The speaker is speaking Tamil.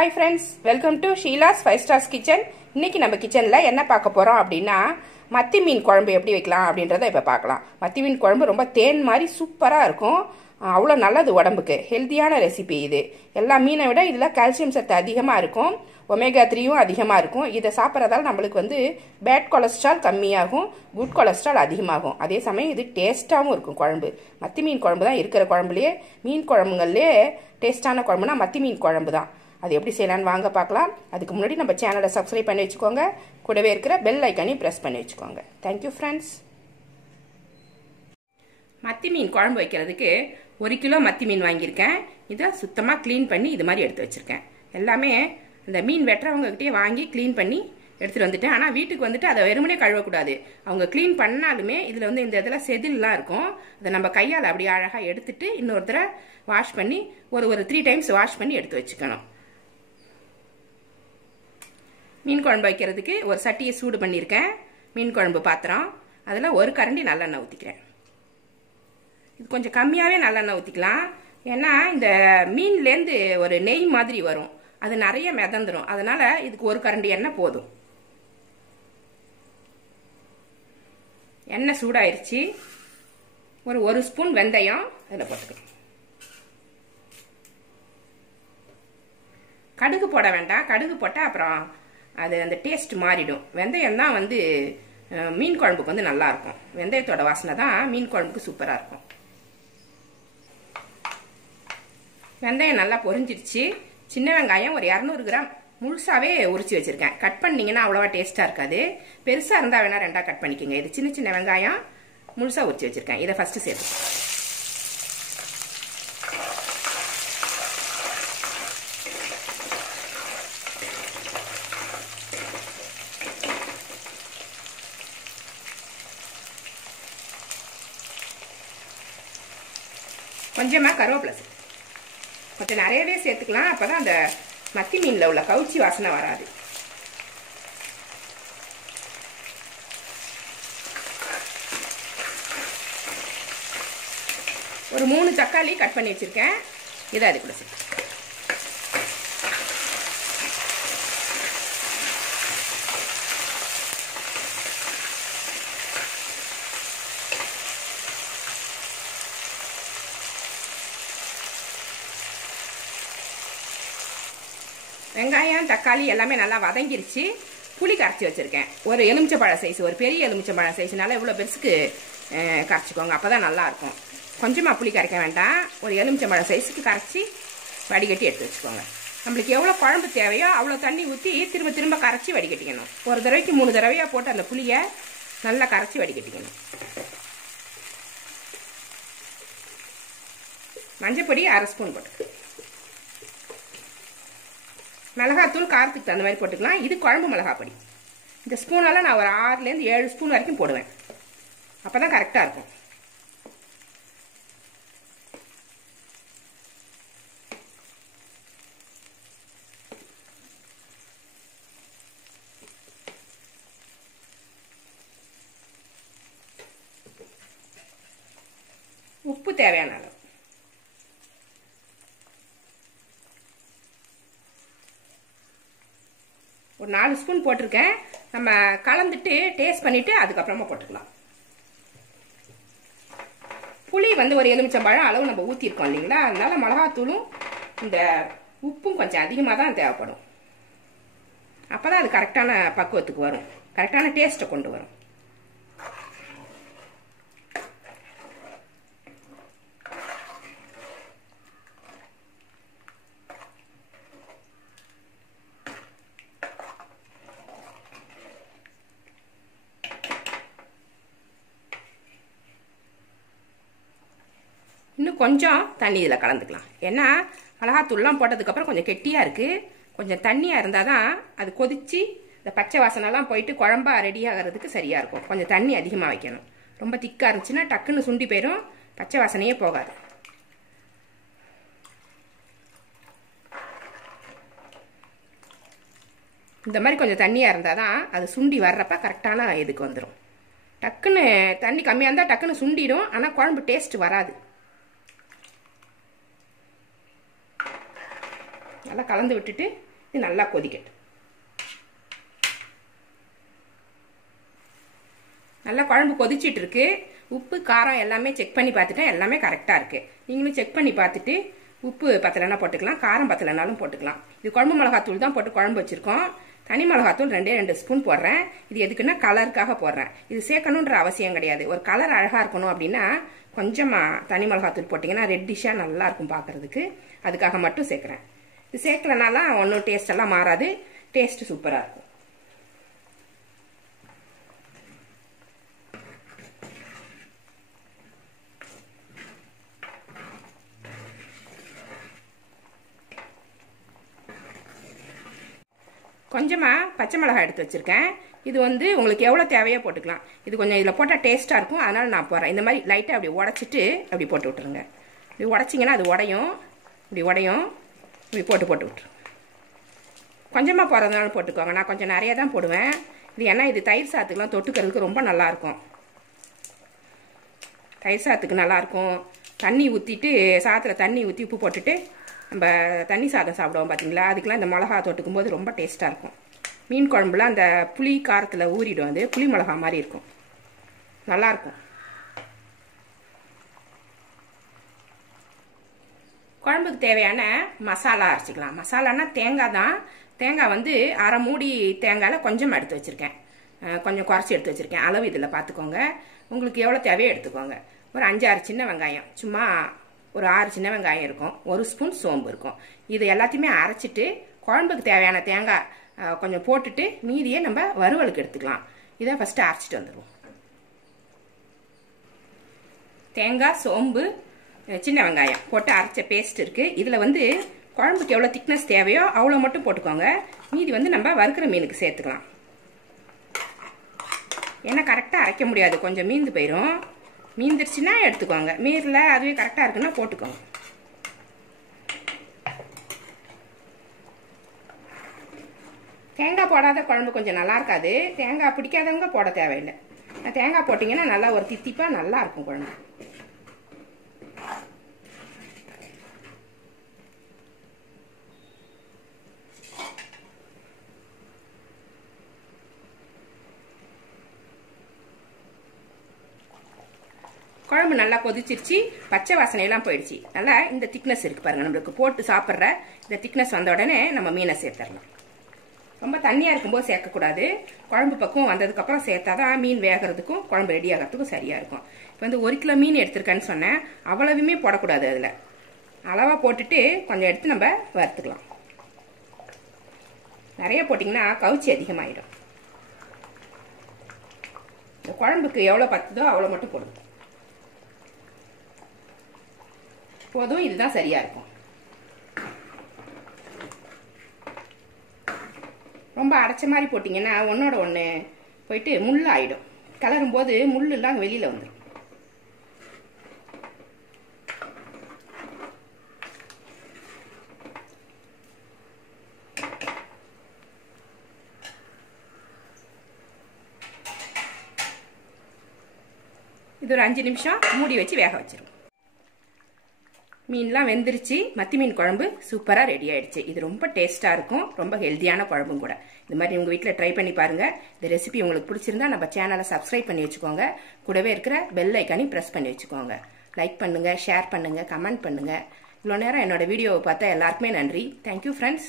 Hi friends, welcome to Sheela's 5 stars kitchen. இன்னைக்கு நம்ம கிச்சனில் என்ன பார்க்க போகிறோம் அப்படின்னா, மத்தி மீன் குழம்பு எப்படி வைக்கலாம் அப்படின்றத இப்போ பார்க்கலாம். மத்தி மீன் குழம்பு ரொம்ப தேன் மாதிரி சூப்பராக இருக்கும். அவ்வளோ நல்லது உடம்புக்கு. ஹெல்த்தியான ரெசிபி இது. எல்லா மீனை விட இதில் கால்சியம் சத்து அதிகமாக இருக்கும். ஒமேகா 3யும் அதிகமாக இருக்கும். இதை சாப்பிட்றதால நம்மளுக்கு பேட் கொலஸ்ட்ரால் கம்மியாகும், குட் கொலஸ்ட்ரால் அதிகமாகும். அதே சமயம் இது டேஸ்ட்டாகவும் இருக்கும் குழம்பு. மத்தி மீன் குழம்பு தான் இருக்கிற குழம்புலேயே, மீன் குழம்புங்கள்லேயே டேஸ்ட்டான குழம்புனா மத்தி மீன் குழம்பு தான். அது எப்படி செய்யலான்னு வாங்க பார்க்கலாம். அதுக்கு முன்னாடி நம்ம சேனலை சப்ஸ்கிரைப் பண்ணி வச்சுக்கோங்க. கூடவே இருக்கிற பெல் ஐக்கானையும் ப்ரெஸ் பண்ணி வச்சுக்கோங்க. Thank you friends. மத்தி மீன் குழம்பு வைக்கிறதுக்கு 1 கிலோ மத்தி மீன் வாங்கியிருக்கேன். இதை சுத்தமாக க்ளீன் பண்ணி இது மாதிரி எடுத்து வச்சுருக்கேன். எல்லாமே இந்த மீன் வெட்டுறவங்ககிட்டயே வாங்கி க்ளீன் பண்ணி எடுத்துகிட்டு வந்துட்டேன். ஆனால் வீட்டுக்கு அதை வெறுமனே கழுவக்கூடாது. அவங்க க்ளீன் பண்ணாலுமே இதில் இந்த இதில் செதில்லாம் இருக்கும். அதை நம்ம கையால் அப்படியே அழகாக எடுத்துட்டு இன்னொரு தடவை வாஷ் பண்ணி ஒரு 3 டைம்ஸ் வாஷ் பண்ணி எடுத்து வச்சுக்கணும். மீன் குழம்பு வைக்கிறதுக்கு ஒரு சட்டியை சூடு பண்ணியிருக்கேன். மீன் குழம்பு பாத்திரம், அதில் 1 கரண்டி நல்லெண்ணெய் ஊற்றிக்கிறேன். இது கொஞ்சம் கம்மியாகவே நல்லெண்ணெய் ஊற்றிக்கலாம். ஏன்னா இந்த மீன்லேருந்து ஒரு நெய் மாதிரி வரும், அது நிறைய மிதந்துடும். அதனால இதுக்கு 1 கரண்டி எண்ணெய் போதும். எண்ணெய் சூடாயிருச்சு. ஒரு ஸ்பூன் வெந்தயம் அதில் போட்டுக்கணும். கடுகு போட வேண்டாம். கடுகு போட்டால் அப்புறம் அது அந்த டேஸ்ட் மாறிடும். வெந்தயம் தான் மீன் குழம்புக்கு நல்லா இருக்கும். வெந்தயத்தோட வாசனை தான் மீன் குழம்புக்கு சூப்பராக இருக்கும். வெந்தயம் நல்லா பொரிஞ்சிருச்சு. சின்ன வெங்காயம் ஒரு 200 கிராம் முழுசாவே உரிச்சு வச்சிருக்கேன். கட் பண்ணீங்கன்னா அவ்வளோவா டேஸ்டா இருக்காது. பெருசா இருந்தா வேணா 2ஆ கட் பண்ணிக்கோங்க. இது சின்ன சின்ன வெங்காயம் முழுசா உரிச்சு வச்சிருக்கேன். இதை ஃபர்ஸ்ட் சேர்த்து கொஞ்சமா கருவேப்பிலை கொஞ்சம் நிறையவே சேர்த்துக்கலாம். அப்பதான் அந்த மத்தி மீன்ல உள்ள கவுச்சி வாசனை வராது. ஒரு 3 தக்காளி கட் பண்ணி வச்சிருக்கேன். இதை அது கூட சேர்த்து வெங்காயம் தக்காளி எல்லாமே நல்லா வதங்கிருச்சு. புளி கரைச்சி வச்சிருக்கேன். ஒரு எலுமிச்சம்பழ சைஸ், ஒரு பெரிய எலுமிச்சம்பழ சைஸ்னால இவ்வளோ பெருசுக்கு கரைச்சிக்கோங்க. அப்போதான் நல்லா இருக்கும். கொஞ்சமாக புளி கரைக்க வேண்டாம். ஒரு எலுமிச்சம்பழ சைஸுக்கு கரைச்சி வடிகட்டி எடுத்து வச்சுக்கோங்க. நம்மளுக்கு எவ்வளோ குழம்பு தேவையோ அவ்வளோ தண்ணி ஊற்றி திரும்ப திரும்ப கரைச்சி வடிகட்டிக்கணும். ஒரு தடவைக்கு 3 தடவையாக போட்டு அந்த புளியை நல்லா கரைச்சி வடிகட்டிக்கணும். மஞ்சப்பொடி 1/2 ஸ்பூன் போட்டு, மிளகாத்தூள் காரத்துக்கு தகுந்த மாதிரி போட்டுக்கலாம். இது குழம்பு மிளகா பொடி. இந்த ஸ்பூனால நான் ஒரு 6லேருந்து 7 ஸ்பூன் வரைக்கும் போடுவேன். அப்பதான் கரெக்டா இருக்கும். உப்பு தேவையான அளவு. ஒரு 4 ஸ்பூன் போட்டிருக்கேன். நம்ம கலந்துட்டு டேஸ்ட் பண்ணிட்டு அதுக்கப்புறமா போட்டுக்கலாம். புளி ஒரு எலுமிச்சம்பழம் அளவு நம்ம ஊற்றிருக்கோம் இல்லைங்களா, அதனால மிளகாத்தூளும் இந்த உப்பும் கொஞ்சம் அதிகமாக தான் தேவைப்படும். அப்போதான் அது கரெக்டான பக்குவத்துக்கு வரும், கரெக்டான டேஸ்ட்டை கொண்டு வரும். இன்னும் கொஞ்சம் தண்ணி இதில் கலந்துக்கலாம். ஏன்னா மிளகாத்தூள்லாம் போட்டதுக்கப்புறம் கொஞ்சம் கெட்டியாக இருக்குது. கொஞ்சம் தண்ணியாக இருந்தால் தான் அது கொதித்து இந்த பச்சை வாசனைலாம் போயிட்டு குழம்பா ரெடி ஆகிறதுக்கு சரியாக இருக்கும். கொஞ்சம் தண்ணி அதிகமாக வைக்கணும். ரொம்ப திக்காக இருந்துச்சுன்னா டக்குன்னு சுண்டி போயிடும், பச்சை வாசனையே போகாது. இந்த மாதிரி கொஞ்சம் தண்ணியாக இருந்தால் தான் அது சுண்டி வர்றப்ப கரெக்டான இதுக்கு வந்துடும். டக்குன்னு தண்ணி கம்மியாக இருந்தால் டக்குன்னு சுண்டிடும், ஆனால் குழம்பு டேஸ்ட் வராது. நல்லா கலந்து விட்டுட்டு இது நல்லா கொதிக்கட்டும். நல்லா குழம்பு கொதிச்சிட்டு இருக்கு. உப்பு காரம் எல்லாமே செக் பண்ணி பார்த்துட்டேன், எல்லாமே கரெக்டாக இருக்குது. நீங்களும் செக் பண்ணி பார்த்துட்டு உப்பு பத்தலைன்னா போட்டுக்கலாம், காரம் பத்தலைனாலும் போட்டுக்கலாம். இது குழம்பு மிளகாத்தூள் தான் போட்டு குழம்பு வச்சுருக்கோம். தனி மிளகாத்தூள் 2 ஸ்பூன் போடுறேன். இது எதுக்குன்னா கலருக்காக போடுறேன். இது சேர்க்கணுன்ற அவசியம் கிடையாது. ஒரு கலர் அழகாக இருக்கணும் அப்படின்னா கொஞ்சமாக தனி மிளகாத்தூள் போட்டிங்கன்னா ரெட்டிஷாக நல்லாயிருக்கும் பார்க்குறதுக்கு. அதுக்காக மட்டும் சேர்க்குறேன். இது சேர்க்கலனால ஒன்றும் டேஸ்ட் எல்லாம் மாறாது, டேஸ்ட்டு சூப்பராக இருக்கும். கொஞ்சமாக பச்சை மிளகாய் எடுத்து வச்சுருக்கேன். இது வந்து உங்களுக்கு எவ்வளோ தேவையோ போட்டுக்கலாம். இது கொஞ்சம் இதில் போட்டால் டேஸ்ட்டாக இருக்கும், அதனால் நான் போடுறேன். இந்த மாதிரி லைட்டாக அப்படி உடச்சிட்டு அப்படி போட்டு விட்டுருங்க. இப்படி உடச்சிங்கன்னா அது உடையும், இப்படி உடையும், இப்படி போட்டு விட்டுருங்க. கொஞ்சமாக போடுறதுனால போட்டுக்கோங்க. நான் கொஞ்சம் நிறைய தான் போடுவேன். இது ஏன்னா இது தயிர் சாத்துக்கெலாம் தொட்டுக்கிறதுக்கு ரொம்ப நல்லாயிருக்கும். தயிர் சாத்துக்கு நல்லாயிருக்கும். தண்ணி ஊற்றிட்டு சாதத்தில் தண்ணி ஊற்றி உப்பு போட்டுட்டு நம்ம தண்ணி சாதம் சாப்பிடுவோம் பார்த்தீங்களா, அதுக்கெலாம் இந்த மிளகா தொட்டுக்கும் போது ரொம்ப டேஸ்ட்டாக இருக்கும். மீன் குழம்புல அந்த புளி காரத்தில் ஊறிடும், அது புளி மிளகா மாதிரி இருக்கும், நல்லாயிருக்கும். குழம்புக்கு தேவையான மசாலா அரைச்சிக்கலாம். மசாலானா தேங்காய் தான். தேங்காய் வந்து அரை மூடி தேங்காயில் கொஞ்சம் எடுத்து வச்சுருக்கேன், கொஞ்சம் குறைச்சி எடுத்து வச்சுருக்கேன். அளவு இதில் பார்த்துக்கோங்க. உங்களுக்கு எவ்வளோ தேவையோ எடுத்துக்கோங்க. ஒரு 5-6 சின்ன வெங்காயம், சும்மா ஒரு 6 சின்ன வெங்காயம் இருக்கும். 1 ஸ்பூன் சோம்பு இருக்கும். இது எல்லாத்தையுமே அரைச்சிட்டு குழம்புக்கு தேவையான தேங்காய் கொஞ்சம் போட்டுட்டு மீதியை நம்ம வறுவலுக்கு எடுத்துக்கலாம். இதை ஃபஸ்ட்டு அரைச்சிட்டு வந்துடுவோம். தேங்காய், சோம்பு, சின்ன வெங்காயம் போட்டு அரைச்ச பேஸ்ட் இருக்குது. இதில் வந்து குழம்புக்கு எவ்வளோ திக்னஸ் தேவையோ அவ்வளோ மட்டும் போட்டுக்கோங்க. மீதி வந்து நம்ம வறுக்கிற மீனுக்கு சேர்த்துக்கலாம். ஏன்னா கரெக்டாக அரைக்க முடியாது, கொஞ்சம் மீந்து போயிடும். மீந்துருச்சுன்னா எடுத்துக்கோங்க, மீறில் அதுவே கரெக்டாக இருக்குன்னா போட்டுக்கோங்க. தேங்காய் போடாத குழம்பு கொஞ்சம் நல்லா இருக்காது. தேங்காய் பிடிக்காதவங்க போட தேவையில்லை. தேங்காய் போட்டிங்கன்னா நல்லா ஒரு தித்திப்பாக நல்லா இருக்கும் குழம்பு. குழம்பு நல்லா கொதிச்சிருச்சு, பச்சை வாசனையெல்லாம் போயிடுச்சு. நல்லா இந்த திக்னஸ் இருக்குது பாருங்கள். நம்மளுக்கு போட்டு சாப்பிட்ற இந்த திக்னஸ் வந்த உடனே நம்ம மீனை சேர்த்துடலாம். ரொம்ப தண்ணியாக இருக்கும்போது சேர்க்கக்கூடாது. குழம்பு பக்கம் வந்ததுக்கப்புறம் சேர்த்தா தான் மீன் வேகிறதுக்கும் குழம்பு ரெடி ஆகிறதுக்கும் சரியாக இருக்கும். இப்போ வந்து 1 கிலோ மீன் எடுத்துருக்கேன்னு சொன்னேன், அவ்வளவுமே போடக்கூடாது. அதில் அளவாக போட்டுட்டு கொஞ்சம் எடுத்து நம்ம வறுத்துக்கலாம். நிறைய போட்டிங்கன்னா கவுச்சி அதிகமாகிடும். இந்த குழம்புக்கு எவ்வளோ பத்துதோ அவ்வளோ மட்டும் போடுங்க போதும். இதுதான் சரியா இருக்கும். ரொம்ப அரைச்ச மாதிரி போட்டிங்கன்னா ஒன்னோட ஒன்று போயிட்டு முள் ஆயிடும். கலரும் போது முள்ளெல்லாம் வெளியில் வந்துடும். இது ஒரு 5 நிமிஷம் மூடி வச்சு வேக வச்சிரும். மீன்லாம் வெந்துருச்சு. மத்தி மீன் குழம்பு சூப்பராக ரெடி ஆயிடுச்சு. இது ரொம்ப டேஸ்ட்டாக இருக்கும், ரொம்ப ஹெல்த்தியான குழம்பும் கூட. இந்த மாதிரி உங்கள் வீட்டில் ட்ரை பண்ணி பாருங்கள். இந்த ரெசிபி உங்களுக்கு பிடிச்சிருந்தா நம்ம சேனலை சப்ஸ்கிரைப் பண்ணி வச்சுக்கோங்க. கூடவே இருக்கிற பெல் ஐக்கானையும் ப்ரெஸ் பண்ணி வச்சுக்கோங்க. லைக் பண்ணுங்கள், ஷேர் பண்ணுங்கள், கமெண்ட் பண்ணுங்கள். இவ்வளோ நேரம் என்னோட வீடியோவை பார்த்தா எல்லாருக்குமே நன்றி. Thank you friends.